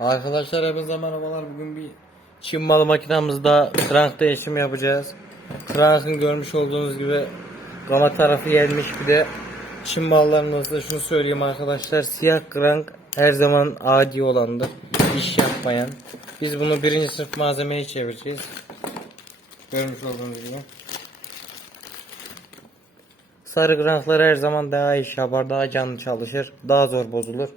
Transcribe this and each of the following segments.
Arkadaşlar hepinize merhabalar. Bugün bir çim malı makinamızda krank değişimi yapacağız. Krankın görmüş olduğunuz gibi gama tarafı gelmiş bir de çim mallarımızda şunu söyleyeyim arkadaşlar. Siyah krank her zaman adi olandır. İş yapmayan. Biz bunu birinci sınıf malzemeye çevireceğiz. Görmüş olduğunuz gibi. Sarı kranklar her zaman daha iş yapar, daha canlı çalışır, daha zor bozulur.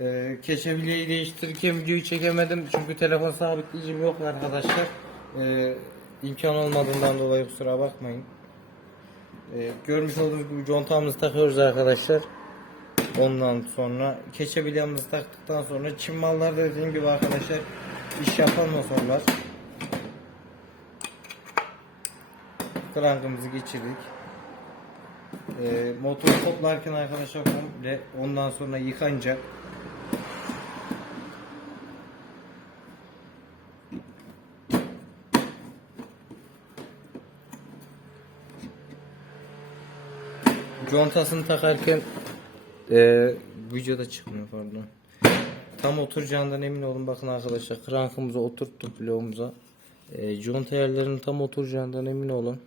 Ee, keşebileyi değiştirirken videoyu çekemedim çünkü telefon sabitleyicim yok arkadaşlar. Ee, imkan olmadığından dolayı kusura bakmayın. Ee, görmüş olduğunuz gibi contamızı takıyoruz arkadaşlar. Ondan sonra keçebilyamızı taktıktan sonra çim mallarda dediğim gibi arkadaşlar iş yapan motorlar. Krankımızı geçirdik. Ee, motoru toplarken arkadaşlar ondan sonra yıkanacak. Contasını takarken ee, videoda çıkmıyor pardon. Tam oturacağından emin olun bakın arkadaşlar krankımızı oturttuk bloğumuza. E, conta yerlerinin tam oturacağından emin olun.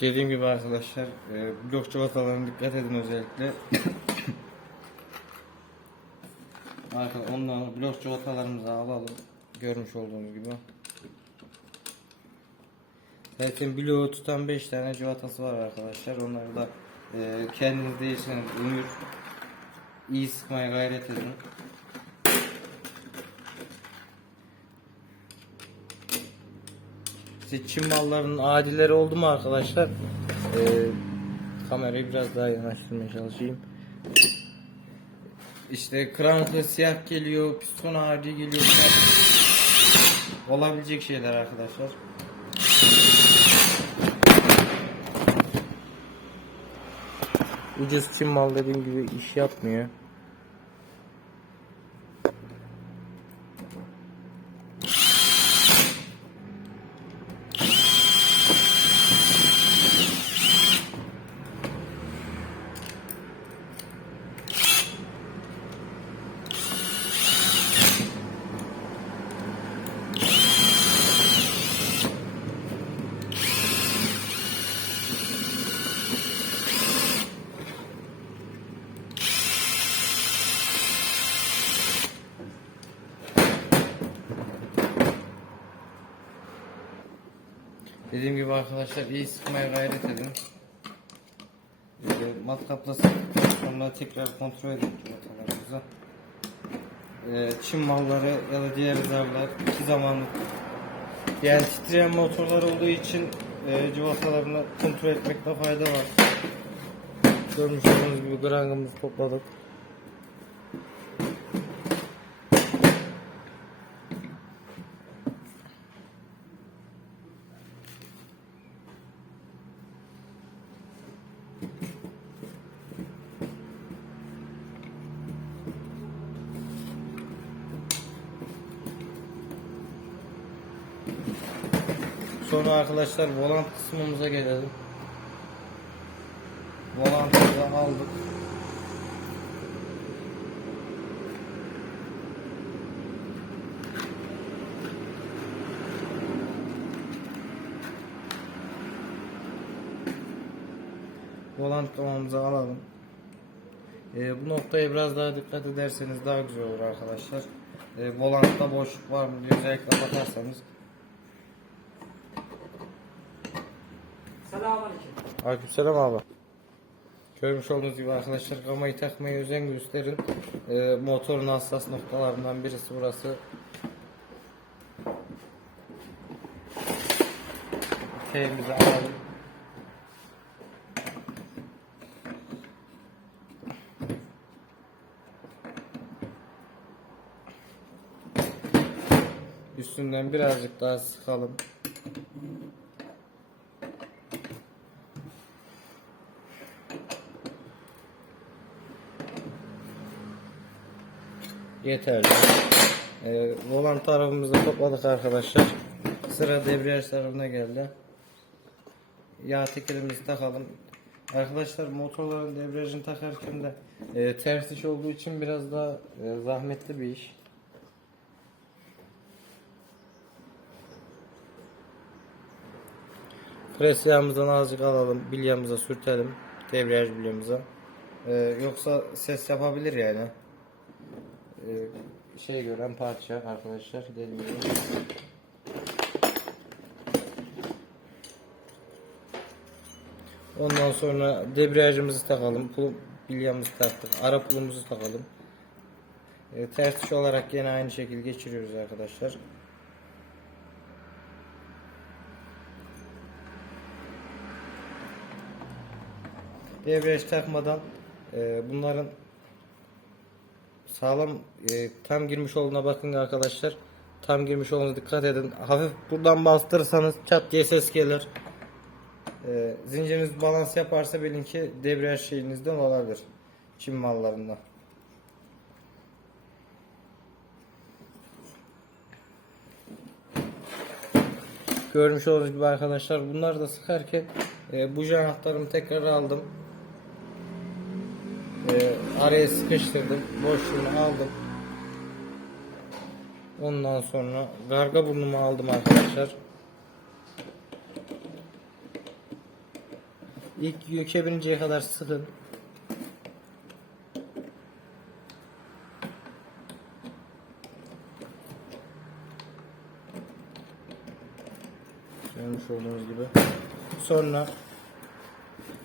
Dediğim gibi arkadaşlar e, blok cıvatalarına dikkat edin özellikle. Arkadaşlar ondan blok cıvatalarımızı alalım. Görmüş olduğunuz gibi. Zaten bloğu tutan 5 tane cıvatası var arkadaşlar. Onları da e, kendiniz değilseniz ümür iyi sıkmaya gayret edin. İşte çim mallarının adileri oldu mu arkadaşlar? Ee, kamerayı biraz daha yanaştırmaya çalışayım. İşte krankı siyah geliyor, piston adi geliyor. Olabilecek şeyler arkadaşlar. Ucuz çim mal dediğim gibi iş yapmıyor. Dediğim gibi arkadaşlar iyi sıkmaya gayret edin. Ee, matkapla sonra tekrar kontrol edin cıvatalarınızı. Ee, çim malları ya da diğer zarlar iki zamanlık yani titreyen motorlar olduğu için e, cıvatalarını kontrol etmekte fayda var. Görmüş olduğunuz gibi grangımızı topladık. Sonra arkadaşlar volant kısmımıza gelelim. Volantımızı aldık. Volant kavamızı alalım. Ee, bu noktaya biraz daha dikkat ederseniz daha güzel olur arkadaşlar. Ee, volantta boşluk var mı diye özellikle bakarsanız Aleykümselam abi. Görmüş olduğunuz gibi arkadaşlar gamayı takmaya özen gösterin. Ee, motorun hassas noktalarından birisi burası. Teyimizi alalım. Üstünden birazcık daha sıkalım. Yeterli. Ee, volan tarafımızı topladık arkadaşlar. Sıra debriyaj tarafına geldi. yağ tekerimizi takalım. Arkadaşlar motorların debriyajını takarken de e, ters iş olduğu için biraz daha e, zahmetli bir iş. Pres yağımızdan azıcık alalım, bilyamıza sürtelim, debriyaj bilyamıza. E, yoksa ses yapabilir yani. E, şey gören parça arkadaşlar, gibi. Ondan sonra debriyajımızı takalım. Pul, bilyamızı taktık. Ara pulumuzu takalım. E, ters olarak yine aynı şekilde geçiriyoruz arkadaşlar. Debriyaj takmadan e, bunların sağlam e, tam girmiş olduğuna bakın arkadaşlar. Tam girmiş olduğuna dikkat edin. Hafif buradan bastırırsanız çat diye ses gelir. E, zinciriniz balans yaparsa bilin ki debriyaj şeyinizden olabilir. Çin mallarından. Görmüş olduğunuz gibi arkadaşlar bunları da sıkarken e, bu anahtarımı tekrar aldım. E, araya sıkıştırdım. Boşluğunu aldım. Ondan sonra garga burnumu aldım arkadaşlar. İlk yüke bininceye kadar sıkın. Görmüş olduğunuz gibi. Sonra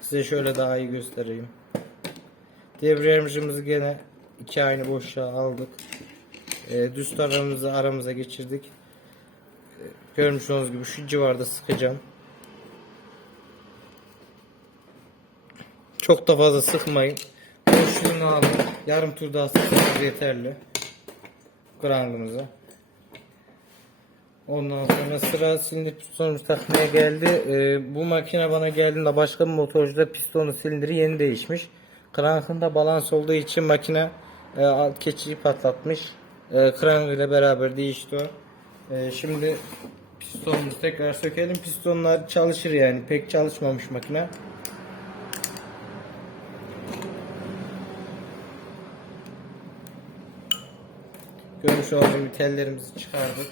size şöyle daha iyi göstereyim. Devriyajımızı gene iki aynı boşluğa aldık. E, düz taramızı aramıza geçirdik. E, görmüş olduğunuz gibi şu civarda sıkacağım. Çok da fazla sıkmayın. Boşluğunu alın. Yarım tur daha sıksanız yeterli. Grandımıza. Ondan sonra sıra silindir pistonumuzu takmaya geldi. Ee, bu makine bana geldiğinde başka bir motorcuda pistonu silindiri yeni değişmiş. Krankında balans olduğu için makine e, alt keçiyi patlatmış. E, krank ile beraber değişti o. E, şimdi pistonumuzu tekrar sökelim. Pistonlar çalışır yani. Pek çalışmamış makine. Görmüş olduğunuz tellerimizi çıkardık.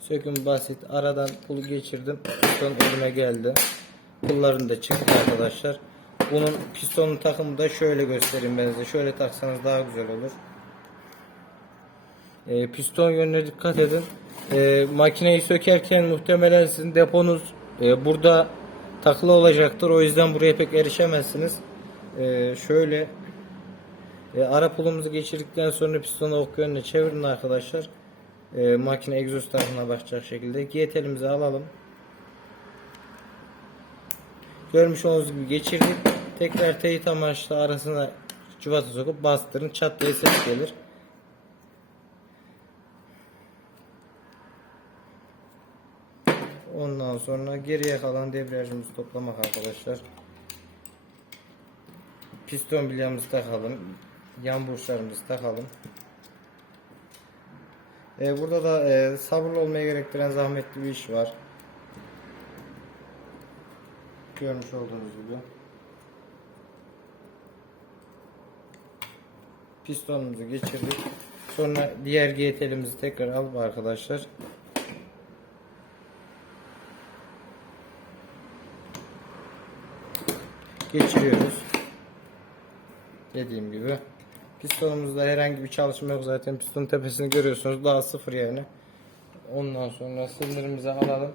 Söküm basit. Aradan pulu geçirdim. Piston elime geldi. Pulların da çıktı arkadaşlar. Bunun pistonun takımı da şöyle göstereyim ben size. Şöyle taksanız daha güzel olur. E, piston yönüne dikkat edin. E, makineyi sökerken muhtemelen sizin deponuz e, burada takılı olacaktır. O yüzden buraya pek erişemezsiniz. E, şöyle e, ara pulumuzu geçirdikten sonra pistonu ok yönüne çevirin arkadaşlar. E, makine egzoz tarafına bakacak şekilde. G telimizi alalım. Görmüş olduğunuz gibi geçirdik. Tekrar teyit amaçlı arasına cıvata sokup bastırın. Çat diye ses gelir. Ondan sonra geriye kalan debriyajımızı toplamak arkadaşlar. Piston bilyamızı takalım. Yan burçlarımızı takalım. Ee, burada da e, sabırlı olmaya gerektiren zahmetli bir iş var. Görmüş olduğunuz gibi. Pistonumuzu geçirdik. Sonra diğer G telimizi tekrar alıp arkadaşlar geçiriyoruz. Dediğim gibi. Pistonumuzda herhangi bir çalışma yok zaten. Pistonun tepesini görüyorsunuz. Daha sıfır yani. Ondan sonra silindirimizi alalım.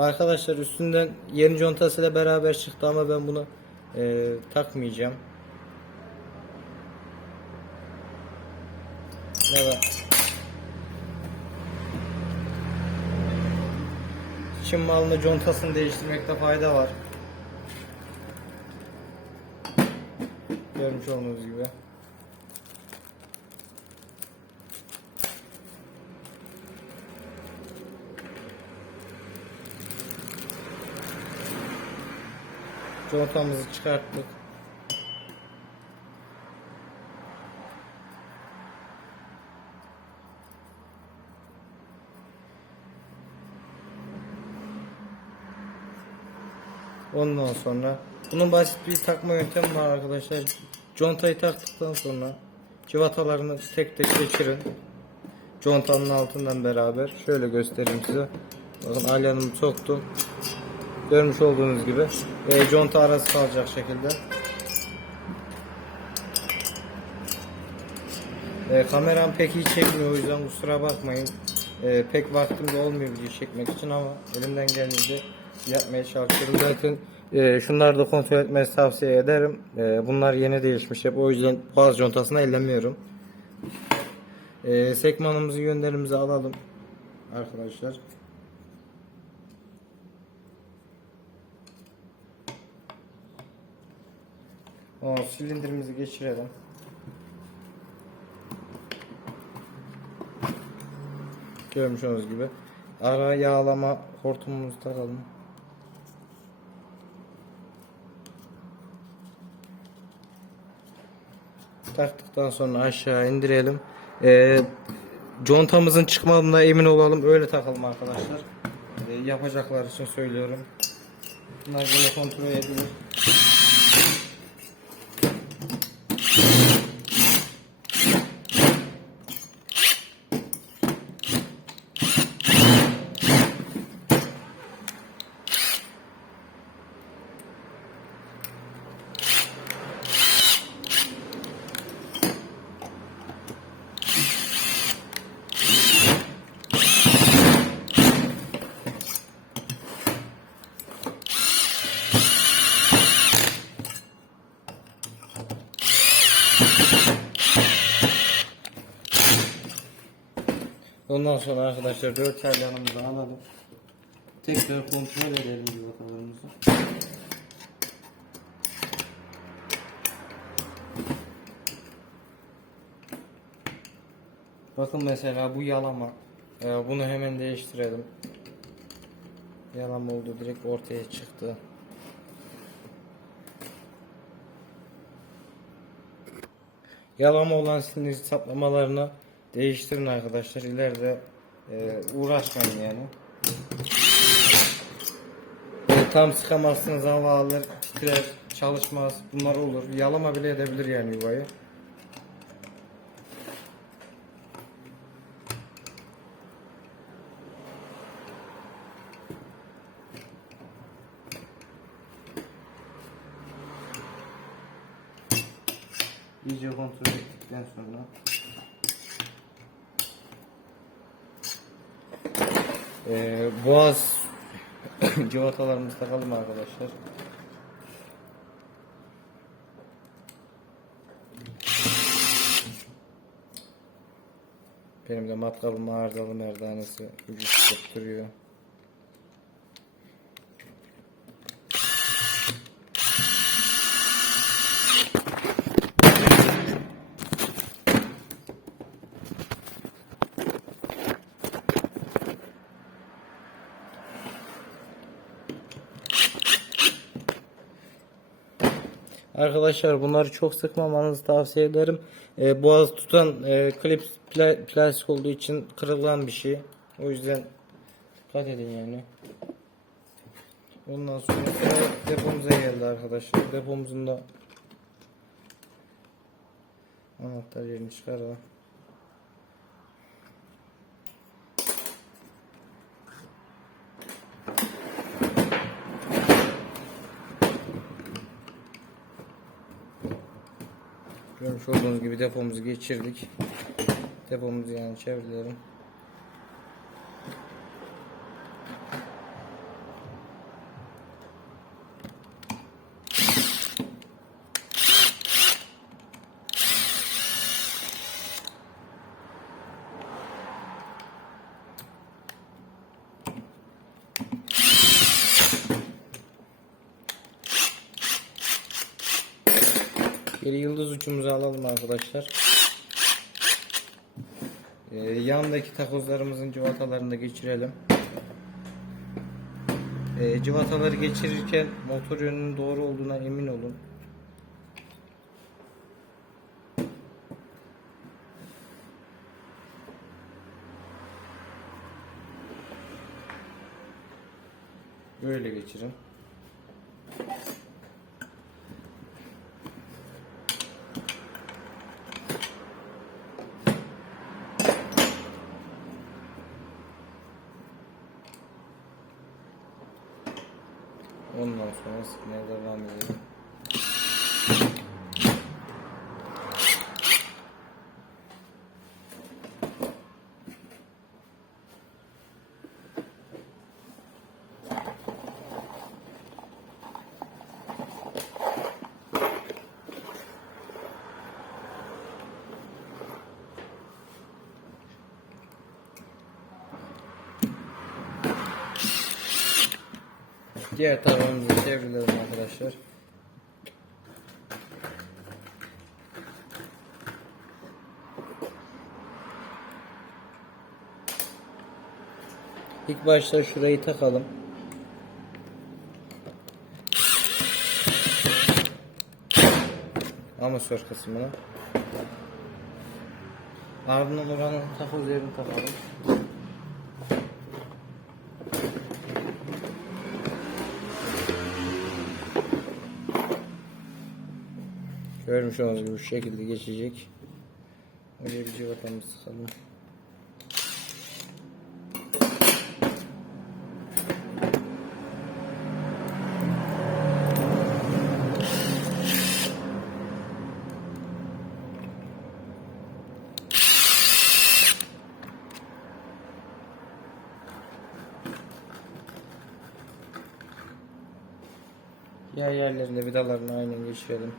Arkadaşlar üstünden yeni contasıyla beraber çıktı ama ben bunu e, takmayacağım. Ya da Çin malını contasını değiştirmekte fayda var. Görmüş olduğunuz gibi. Contamızı çıkarttık. Ondan sonra bunun basit bir takma yöntemi var arkadaşlar. Contayı taktıktan sonra civatalarını tek tek geçirin. Contanın altından beraber şöyle göstereyim size. Bakın alyanımı soktum. Görmüş olduğunuz gibi e, conta arası kalacak şekilde. E, kameram pek iyi çekmiyor o yüzden kusura bakmayın. E, pek vaktim de olmuyor video çekmek için ama elimden geldiğince yapmaya çalışıyorum. Zaten e, şunları da kontrol etmenizi tavsiye ederim. E, bunlar yeni değişmiş hep o yüzden bazı contasına ellemiyorum. E, sekmanımızı yönlerimizi alalım arkadaşlar. O silindirimizi geçirelim. Görmüş olduğunuz gibi. Ara yağlama hortumumuzu takalım. Taktıktan sonra aşağı indirelim. Ee, contamızın çıkmadığına emin olalım. Öyle takalım arkadaşlar. Ee, yapacaklar için söylüyorum. Bunlar yine kontrol edilir. Ondan sonra arkadaşlar dört teryanımızı alalım. Tekrar kontrol edelim yuvatalarımızı. Bakın mesela bu yalama. Ee, bunu hemen değiştirelim. Yalama oldu direkt ortaya çıktı. Yalama olan sinir saplamalarını değiştirin arkadaşlar. İleride e, uğraşmayın yani. E, tam sıkamazsınız hava alır, titrer, çalışmaz. Bunlar olur. Yalama bile edebilir yani yuvayı. İyice kontrol ettikten sonra Ee, boğaz civatalarımızı takalım arkadaşlar. Benim de matkabım arızalı merdanesi ucu çıkıp duruyor. Arkadaşlar bunları çok sıkmamanızı tavsiye ederim. Ee, boğaz tutan e, klips pla- plastik olduğu için kırılan bir şey. O yüzden dikkat edin yani. Ondan sonra depomuza geldi arkadaşlar. Depomuzun da anahtar yerini çıkaralım. Görmüş olduğunuz gibi depomuzu geçirdik. Depomuzu yani çevirelim. Geri yıldız uçumuzu alalım arkadaşlar. Ee, yandaki takozlarımızın civatalarını geçirelim. Ee, civataları geçirirken motor yönünün doğru olduğuna emin olun. Böyle geçirin. Ondan sonra sıkmaya devam edelim. Diğer tarafımızı çevirelim arkadaşlar. İlk başta şurayı takalım. Amasör kısmını. Ardından oranın takoz yerini takalım. Görmüş olduğunuz gibi bu şekilde geçecek. Önce bir civatamızı sıkalım. Diğer yerlerinde vidalarını aynen geçirelim.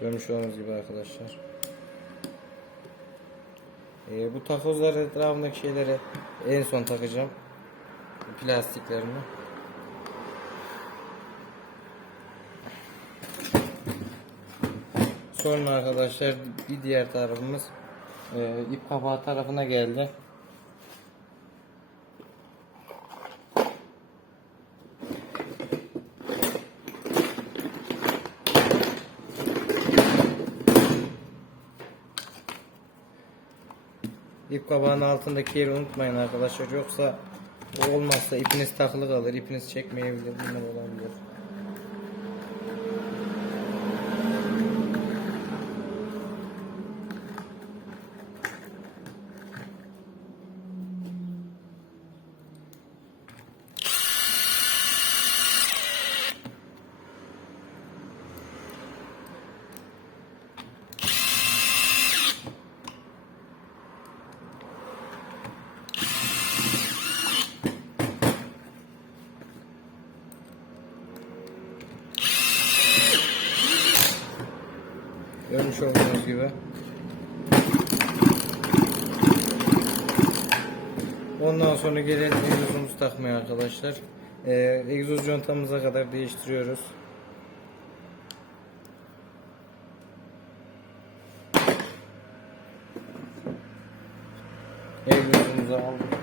Görmüş olduğunuz gibi arkadaşlar. Ee, bu takozlar etrafındaki şeyleri en son takacağım. Plastiklerini. Sonra arkadaşlar bir diğer tarafımız e, ip kapağı tarafına geldi. İp kabağının altındaki yeri unutmayın arkadaşlar yoksa o olmazsa ipiniz takılı kalır ipiniz çekmeyebilir bunlar olabilir. Görmüş olduğunuz gibi. Ondan sonra gelelim egzozumuzu takmaya arkadaşlar. Ee, egzoz contamıza kadar değiştiriyoruz. Egzozumuzu aldık.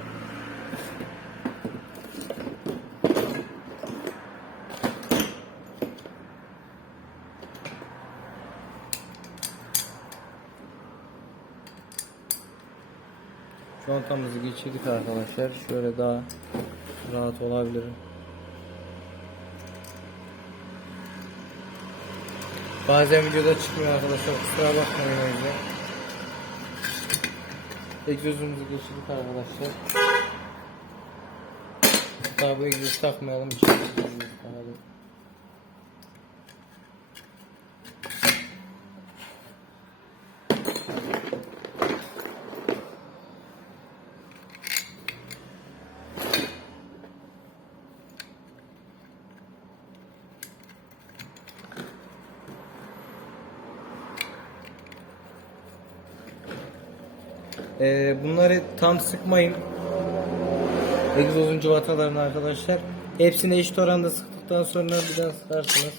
Contamızı geçirdik arkadaşlar. Şöyle daha rahat olabilirim. Bazen videoda çıkmıyor arkadaşlar. Kusura bakmayın o yüzden. Egzozumuzu geçirdik arkadaşlar. Daha bu egzozu takmayalım. İçeri Ee, bunları tam sıkmayın. Egzozun cıvatalarını arkadaşlar. Hepsini eşit oranda sıktıktan sonra bir daha sıkarsınız.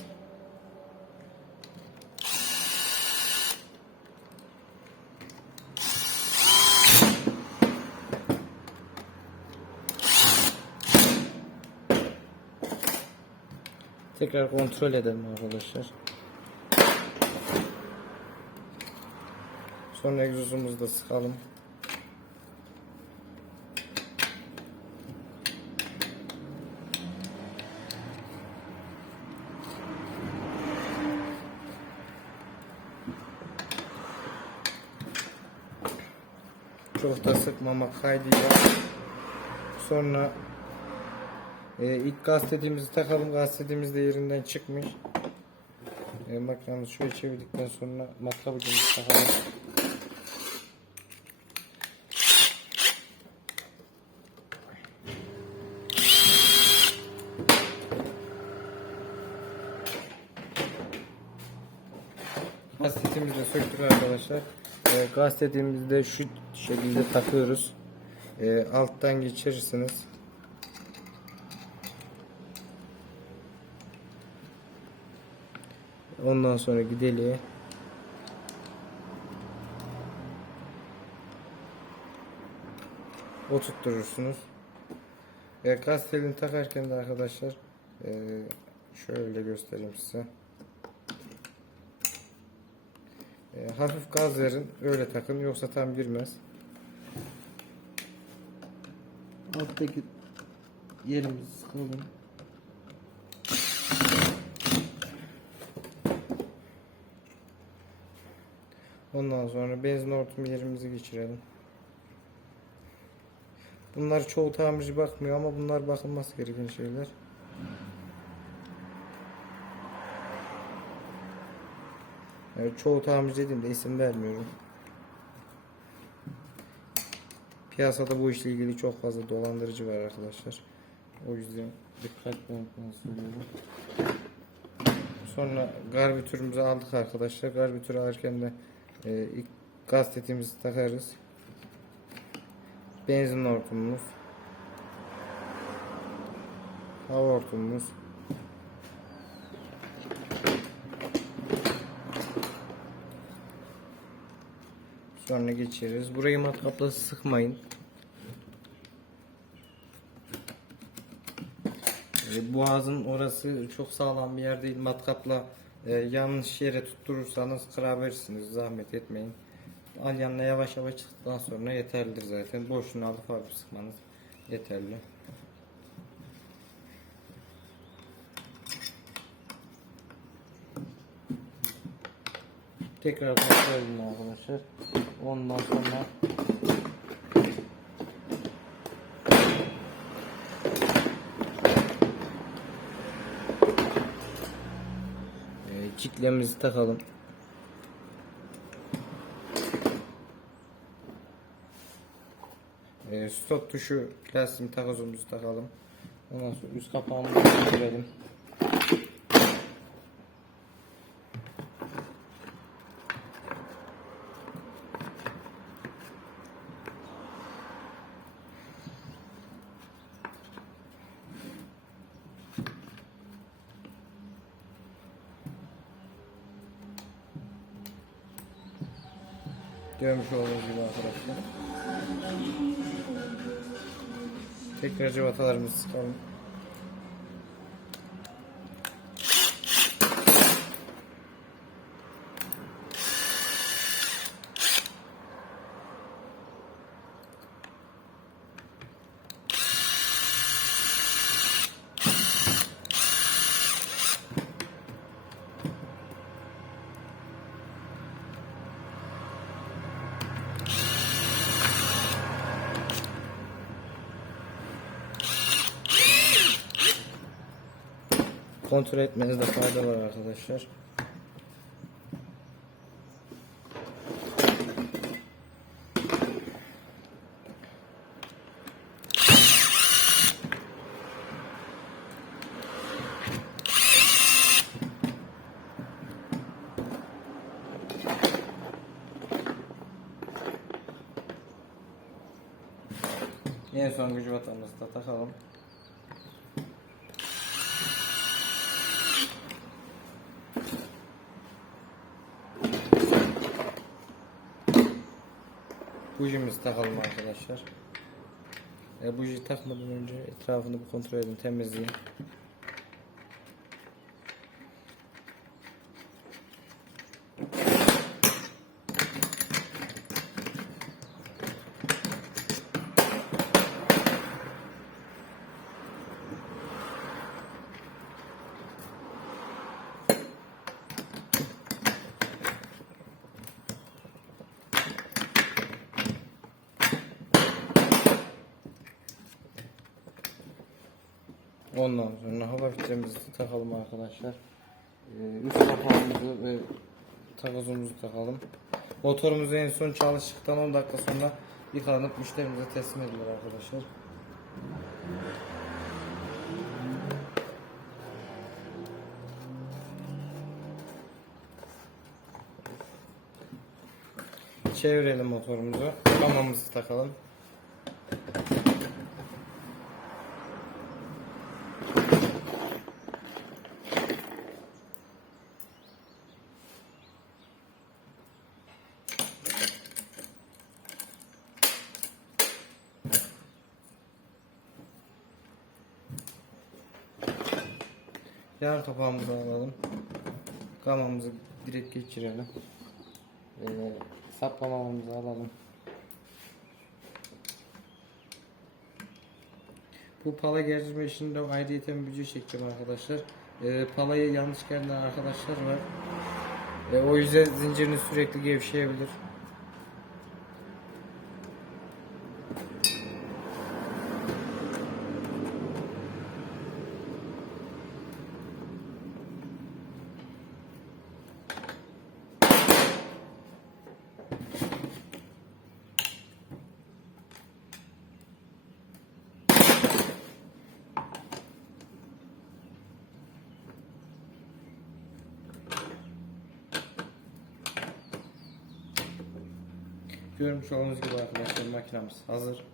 Tekrar kontrol edelim arkadaşlar. Sonra egzozumuzu da sıkalım. Çok da sıkmamak kaydıyla. Sonra e, ilk gazetemizi takalım. Gazetemiz de yerinden çıkmış. E, makinamızı şöyle çevirdikten sonra matkabımızı takalım. Gazetemizi de söktük arkadaşlar. E, gazetemizi şu şekilde takıyoruz. E, alttan geçirirsiniz. Ondan sonra gideliğe. Oturturursunuz. E, gazetelini takarken de arkadaşlar e, şöyle göstereyim size. E, hafif gaz verin öyle takın yoksa tam girmez. Alttaki yerimizi sıkalım. Ondan sonra benzin hortum yerimizi geçirelim. Bunlar çoğu tamirci bakmıyor ama bunlar bakılması gereken şeyler. Evet, çoğu tamirci dediğimde isim vermiyorum. Piyasada bu işle ilgili çok fazla dolandırıcı var arkadaşlar. O yüzden dikkatli olmanızı söylüyorum. Sonra garbitürümüzü aldık arkadaşlar. Garbitürü alırken de e, ilk gazetemizi takarız. Benzin hortumumuz. Hava hortumumuz. Sonra geçeriz. Burayı matkapla sıkmayın. E, Boğazın orası çok sağlam bir yer değil. Matkapla e, yanlış yere tutturursanız kırabilirsiniz. Zahmet etmeyin. Al yanına yavaş yavaş çıktıktan sonra yeterlidir zaten. Boşluğunu alıp hafif sıkmanız yeterli. Tekrar kontrol edin arkadaşlar. Ondan sonra e, kitlemizi takalım. E, stop tuşu plastik takozumuzu takalım. Ondan sonra üst kapağımızı geçirelim. Tekrar cıvatalarımızı sıkalım. Kontrol etmenizde fayda var arkadaşlar. En son gücü vatanımızı da takalım. Bujimizi takalım arkadaşlar. E, bujiyi takmadan önce etrafını bir kontrol edin, temizleyin. Sonra hava filtremizi takalım arkadaşlar. Ee, üst kapağımızı ve takozumuzu takalım. Motorumuz en son çalıştıktan 10 dakika sonra yıkanıp müşterimize teslim edilir arkadaşlar. Çevirelim motorumuzu. Kamamızı takalım. Yan kapağımızı alalım. Kamamızı direkt geçirelim. Ee, saplamamızı alalım. Bu pala gezme işinde ayrıyeten video çekeceğim arkadaşlar. Ee, palayı yanlış gelen arkadaşlar var. Ee, o yüzden zincirini sürekli gevşeyebilir. Görmüş olduğunuz gibi arkadaşlar makinamız hazır.